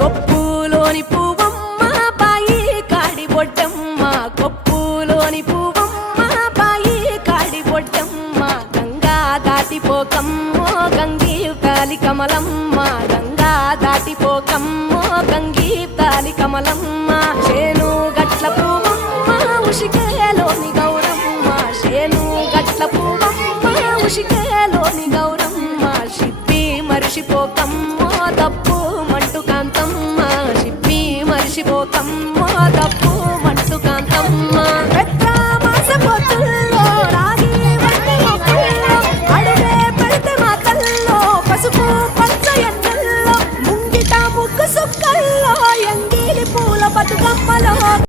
కొప్పులోని పువ్వమ్మ బాయి కాడి బొడ్డమ్మ, కొప్పులోని పువ్వమ్మ బాయి కాడి బొడ్డమ్మ, గంగా దాటిపోకమ్మో గంగీ తాలి కమలమ్మ, గంగా దాటిపోకమ్మో గంగీ తాలి కమలమ్మ, చేను గట్ల పువ్వమ్మ ఉషికేలోని గౌరమ్మ, చేను గట్ల పువ్వమ్మ ఉషికేలోని గౌరమ్మ, షిప్పి మరిషిపోకమ్మో తప్పు మంటు కాంతమ్మ, షిప్పి మరిషిపోకమ్మ